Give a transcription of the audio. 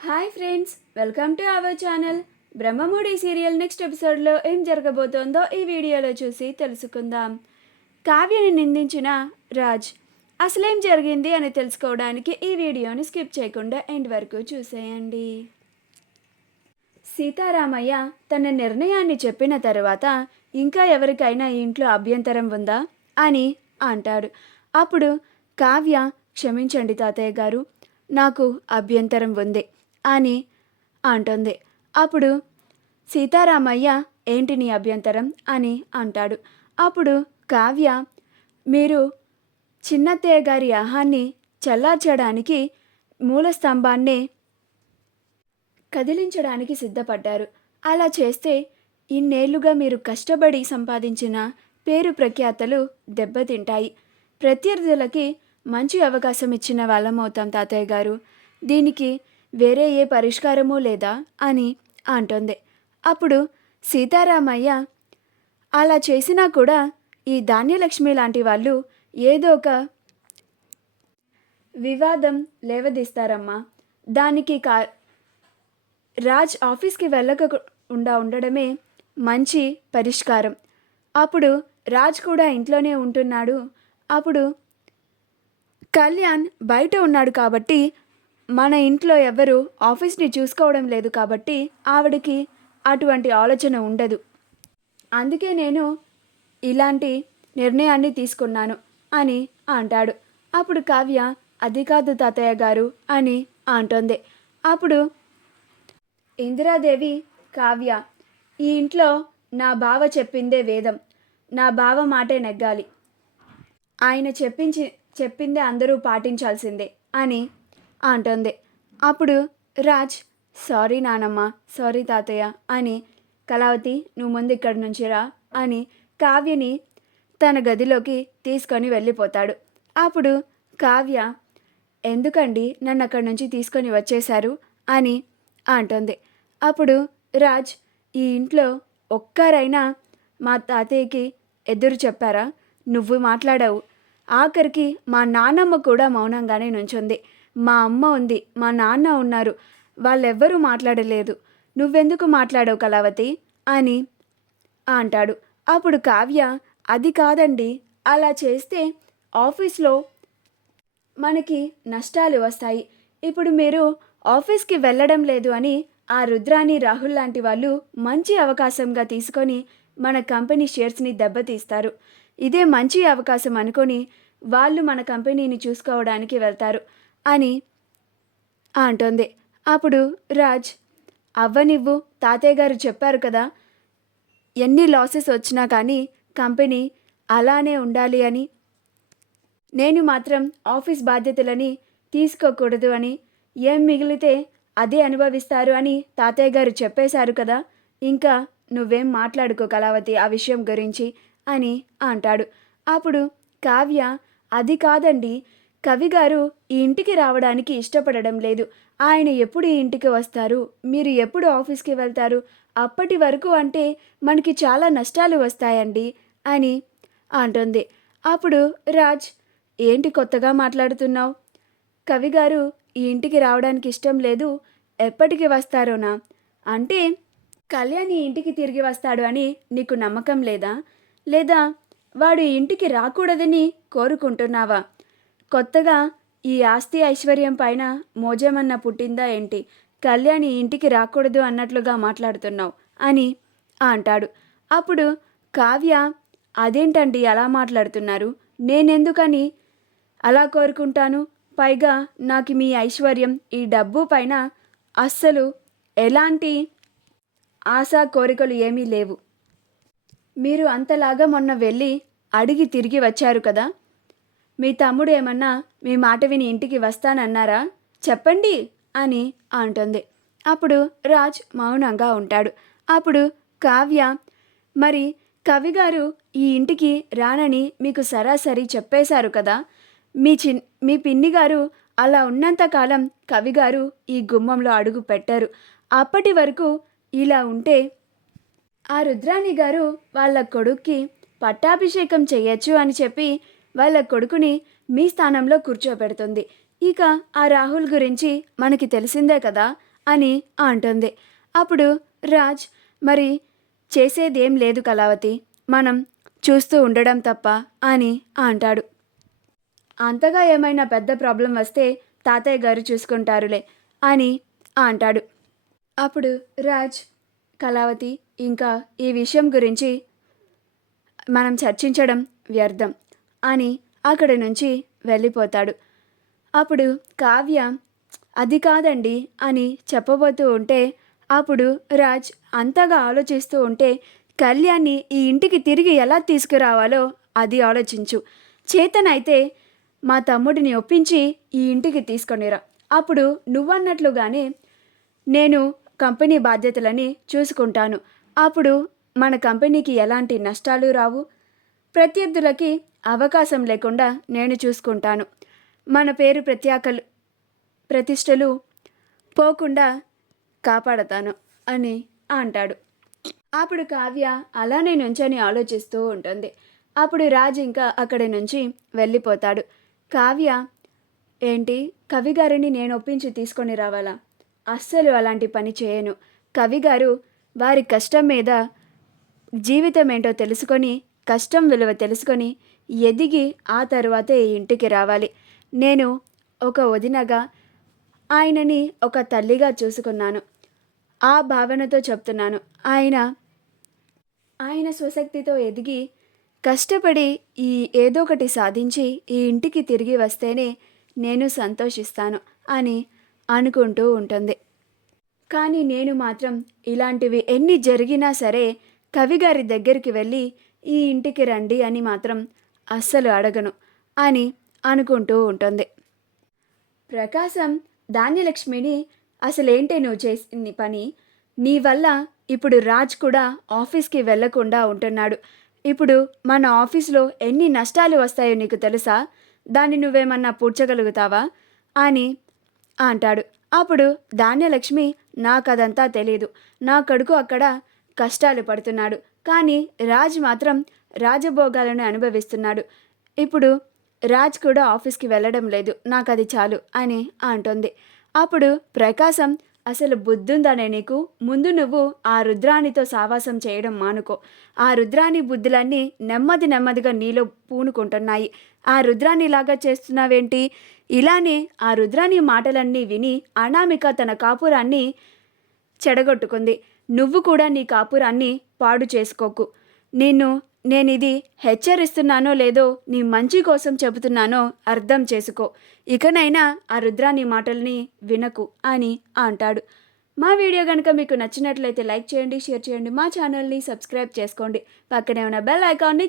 Hi friends, welcome to our channel. Brahmamudi serial next ఎపిసోడ్లో ఏం జరగబోతోందో ఈ వీడియోలో చూసి తెలుసుకుందాం. కావ్యని నిందించిన రాజ్ అసలేం జరిగింది అని తెలుసుకోవడానికి ఈ వీడియోని స్కిప్ చేయకుండా ఎండ్ వరకు చూసేయండి. సీతారామయ్య తన నిర్ణయాన్ని చెప్పిన తర్వాత ఇంకా ఎవరికైనా ఈ ఇంట్లో అభ్యంతరం ఉందా అని అంటాడు. అప్పుడు కావ్య, క్షమించండి తాతయ్య గారు, నాకు అభ్యంతరం ఉంది అని అంటుంది. అప్పుడు సీతారామయ్య, ఏంటి నీ అభ్యంతరం అని అంటాడు. అప్పుడు కావ్య, మీరు చిన్నత్తయ్య గారి ఆహాన్ని చల్లార్చడానికి మూల స్తంభాన్నే కదిలించడానికి సిద్ధపడ్డారు. అలా చేస్తే ఇన్నేళ్లుగా మీరు కష్టపడి సంపాదించిన పేరు ప్రఖ్యాతలు దెబ్బతింటాయి. ప్రత్యర్థులకి మంచి అవకాశం ఇచ్చిన వాళ్ళమవుతాం తాతయ్య గారు. దీనికి వేరే ఏ పరిష్కారమూ లేదా అని అంటుంది. అప్పుడు సీతారామయ్య, అలా చేసినా కూడా ఈ ధాన్యలక్ష్మి లాంటి వాళ్ళు ఏదో ఒక వివాదం లేవదీస్తారమ్మా. దానికి రాజ్ ఆఫీస్కి వెళ్ళకుండా ఉండడమే మంచి పరిష్కారం. అప్పుడు రాజ్ కూడా ఇంట్లోనే ఉంటున్నాడు. అప్పుడు కళ్యాణ్ బయట ఉన్నాడు కాబట్టి మన ఇంట్లో ఎవరు ఆఫీస్ని చూసుకోవడం లేదు కాబట్టి ఆవిడకి అటువంటి ఆలోచన ఉండదు. అందుకే నేను ఇలాంటి నిర్ణయాన్ని తీసుకున్నాను అని అంటాడు. అప్పుడు కావ్య, అది కాదు తాతయ్య గారు అని అంటుంది. అప్పుడు ఇందిరాదేవి, కావ్య, ఈ ఇంట్లో నా బావ చెప్పిందే వేదం, నా బావ మాటే నెగ్గాలి, ఆయన చెప్పిందే అందరూ పాటించాల్సిందే అని అంటుంది. అప్పుడు రాజ్, సారీ నానమ్మ, సారీ తాతయ్య అని, కళావతి నువ్వు ముందు ఇక్కడి నుంచి రా అని కావ్యని తన గదిలోకి తీసుకొని వెళ్ళిపోతాడు. అప్పుడు కావ్య, ఎందుకండి నన్ను అక్కడి నుంచి తీసుకొని వచ్చేశారు అని అంటుంది. అప్పుడు రాజ్, ఈ ఇంట్లో ఒక్కరైనా మా తాతయ్యకి ఎదురు చెప్పారా? నువ్వు మాట్లాడావు. ఆఖరికి మా నాన్నమ్మ కూడా మౌనంగానే నుంచుంది. మా అమ్మ ఉంది, మా నాన్న ఉన్నారు, వాళ్ళెవ్వరూ మాట్లాడలేదు. నువ్వెందుకు మాట్లాడవు కళావతి అని అంటాడు. అప్పుడు కావ్య, అది కాదండి, అలా చేస్తే ఆఫీస్లో మనకి నష్టాలు వస్తాయి. ఇప్పుడు మీరు ఆఫీస్కి వెళ్ళడం లేదు అని ఆ రుద్రాని, రాహుల్ లాంటి వాళ్ళు మంచి అవకాశంగా తీసుకొని మన కంపెనీ షేర్స్ని దెబ్బతీస్తారు. ఇదే మంచి అవకాశం అనుకొని వాళ్ళు మన కంపెనీని చూసుకోవడానికి వెళ్తారు అని అంటుంది. అప్పుడు రాజ్, అవ్వనివ్వు, తాతయ్య గారు చెప్పారు కదా, ఎన్ని లాసెస్ వచ్చినా కానీ కంపెనీ అలానే ఉండాలి అని, నేను మాత్రం ఆఫీస్ బాధ్యతలని తీసుకోకూడదు అని, ఏం మిగిలితే అదే అనుభవిస్తారు అని తాతయ్య గారు చెప్పేశారు కదా, ఇంకా నువ్వేం మాట్లాడుకో కళావతి ఆ విషయం గురించి అని అంటాడు. అప్పుడు కావ్య, అది కాదండి, కవి గారు ఈ ఇంటికి రావడానికి ఇష్టపడడం లేదు. ఆయన ఎప్పుడు ఈ ఇంటికి వస్తారు, మీరు ఎప్పుడు ఆఫీస్కి వెళ్తారు, అప్పటి వరకు అంటే మనకి చాలా నష్టాలు వస్తాయండి అని అంటుంది. అప్పుడు రాజ్, ఏంటి కొత్తగా మాట్లాడుతున్నావు? కవి గారు ఈ ఇంటికి రావడానికి ఇష్టం లేదు, ఎప్పటికి వస్తారోనా? అంటే కళ్యాణ్ ఈ ఇంటికి తిరిగి వస్తాడు అని నీకు నమ్మకం లేదా? లేదా వాడు ఈ ఇంటికి రాకూడదని కోరుకుంటున్నావా? కొత్తగా ఈ ఆస్తి ఐశ్వర్యం పైన మోజమన్న పుట్టిందా ఏంటి? కళ్యాణ్ ఈ ఇంటికి రాకూడదు అన్నట్లుగా మాట్లాడుతున్నావు అని అంటాడు. అప్పుడు కావ్య, అదేంటండి అలా మాట్లాడుతున్నారు? నేనెందుకని అలా కోరుకుంటాను? పైగా నాకు మీ ఐశ్వర్యం, ఈ డబ్బు పైన అస్సలు ఎలాంటి ఆశా కోరికలు ఏమీ లేవు. మీరు అంతలాగా మొన్న వెళ్ళి అడిగి తిరిగి వచ్చారు కదా, మీ తమ్ముడు ఏమన్నా మీ మాట విని ఇంటికి వస్తానన్నారా? చెప్పండి అని అంటుంది. అప్పుడు రాజ్ మౌనంగా ఉంటాడు. అప్పుడు కావ్య, మరి కవి గారు ఈ ఇంటికి రానని మీకు సరాసరి చెప్పేశారు కదా, మీ పిన్ని గారు అలా ఉన్నంతకాలం కవి గారు ఈ గుమ్మంలో అడుగు పెట్టారు. అప్పటి వరకు ఇలా ఉంటే ఆ రుద్రాణి గారు వాళ్ళ కొడుక్కి పట్టాభిషేకం చేయొచ్చు అని చెప్పి వాళ్ళ కొడుకుని మీ స్థానంలో కూర్చోబెడుతుంది. ఇక ఆ రాహుల్ గురించి మనకి తెలిసిందే కదా, అని అంటుంది. అప్పుడు రాజ్, మరి చేసేదేం లేదు కళావతి, మనం చూస్తూ ఉండడం తప్ప అని అంటాడు. అంతగా ఏమైనా పెద్ద ప్రాబ్లం వస్తే తాతయ్య గారు చూసుకుంటారులే అని అంటాడు. అప్పుడు రాజ్, కళావతి, ఇంకా ఈ విషయం గురించి మనం చర్చించడం వ్యర్థం అని అక్కడి నుంచి వెళ్ళిపోతాడు. అప్పుడు కావ్య అది కాదండి అని చెప్పబోతూ ఉంటే అప్పుడు రాజ్ అంతగా ఆలోచిస్తూ ఉంటే కళ్యాణ్ని ఈ ఇంటికి తిరిగి ఎలా తీసుకురావాలో అది ఆలోచించు. చేతనైతే మా తమ్ముడిని ఒప్పించి ఈ ఇంటికి తీసుకొనిరా. అప్పుడు నువ్వన్నట్లుగానే నేను కంపెనీ బాధ్యతలని చూసుకుంటాను. అప్పుడు మన కంపెనీకి ఎలాంటి నష్టాలు రావు, ప్రత్యర్థులకి అవకాశం లేకుండా నేను చూసుకుంటాను. మన పేరు ప్రతిష్టలు పోకుండా కాపాడతాను అని అంటాడు. అప్పుడు కావ్య అలానే నుంచని ఆలోచిస్తూ ఉంటుంది. అప్పుడు రాజ్ ఇంకా అక్కడి నుంచి వెళ్ళిపోతాడు. కావ్య, ఏంటి కవి గారిని నేను ఒప్పించి తీసుకొని రావాలా? అస్సలు అలాంటి పని చేయను. కవి గారు వారి కష్టం మీద జీవితం ఏంటో తెలుసుకొని, కష్టం విలువ తెలుసుకొని ఎదిగి ఆ తరువాతే ఈ ఇంటికి రావాలి. నేను ఒక వదినగా ఆయనని ఒక తల్లిగా చూసుకున్నాను. ఆ భావనతో చెప్తున్నాను. ఆయన స్వశక్తితో ఎదిగి కష్టపడి ఏదో ఒకటి సాధించి ఈ ఇంటికి తిరిగి వస్తేనే నేను సంతోషిస్తాను అని అనుకుంటూ ఉంటుంది. కానీ నేను మాత్రం ఇలాంటివి ఎన్ని జరిగినా సరే కవిగారి దగ్గరికి వెళ్ళి ఈ ఇంటికి రండి అని మాత్రం అస్సలు అడగను అని అనుకుంటూ ఉంటుంది. ప్రకాశం ధాన్యలక్ష్మిని, అసలేంటే నువ్వు చేసింది పని? నీ వల్ల ఇప్పుడు రాజ్ కూడా ఆఫీస్కి వెళ్లకుండా ఉంటున్నాడు. ఇప్పుడు మన ఆఫీస్లో ఎన్ని నష్టాలు వస్తాయో నీకు తెలుసా? దాన్ని నువ్వేమన్నా పూడ్చగలుగుతావా అని అంటాడు. అప్పుడు ధాన్యలక్ష్మి, నాకదంతా తెలీదు, నా కొడుకు అక్కడ కష్టాలు పడుతున్నాడు, కానీ రాజ్ మాత్రం రాజభోగాలను అనుభవిస్తున్నాడు. ఇప్పుడు రాజ్ కూడా ఆఫీస్కి వెళ్ళడం లేదు, నాకు అది చాలు అని అంటుంది. అప్పుడు ప్రకాశం, అసలు బుద్ధుందనే నీకు? ముందు నువ్వు ఆ రుద్రానితో సావాసం చేయడం మానుకో. ఆ రుద్రాని బుద్ధులన్నీ నెమ్మదిగా నీలో పూనుకుంటున్నాయి. ఆ రుద్రానిలాగా చేస్తున్నావేంటి? ఇలానే ఆ రుద్రాని మాటలన్నీ విని అనామిక తన కాపురాన్ని చెడగొట్టుకుంది. నువ్వు కూడా నీ కాపురాన్ని పాడు చేసుకోకు. నేనిది హెచ్చరిస్తున్నానో లేదో, నీ మంచి కోసం చెబుతున్నానో అర్థం చేసుకో. ఇకనైనా ఆ రుద్రాని మాటల్ని వినకు అని అంటాడు. మా వీడియో కనుక మీకు నచ్చినట్లయితే లైక్ చేయండి, షేర్ చేయండి, మా ఛానల్ని సబ్స్క్రైబ్ చేసుకోండి. పక్కనే ఉన్న బెల్ ఐకాన్ని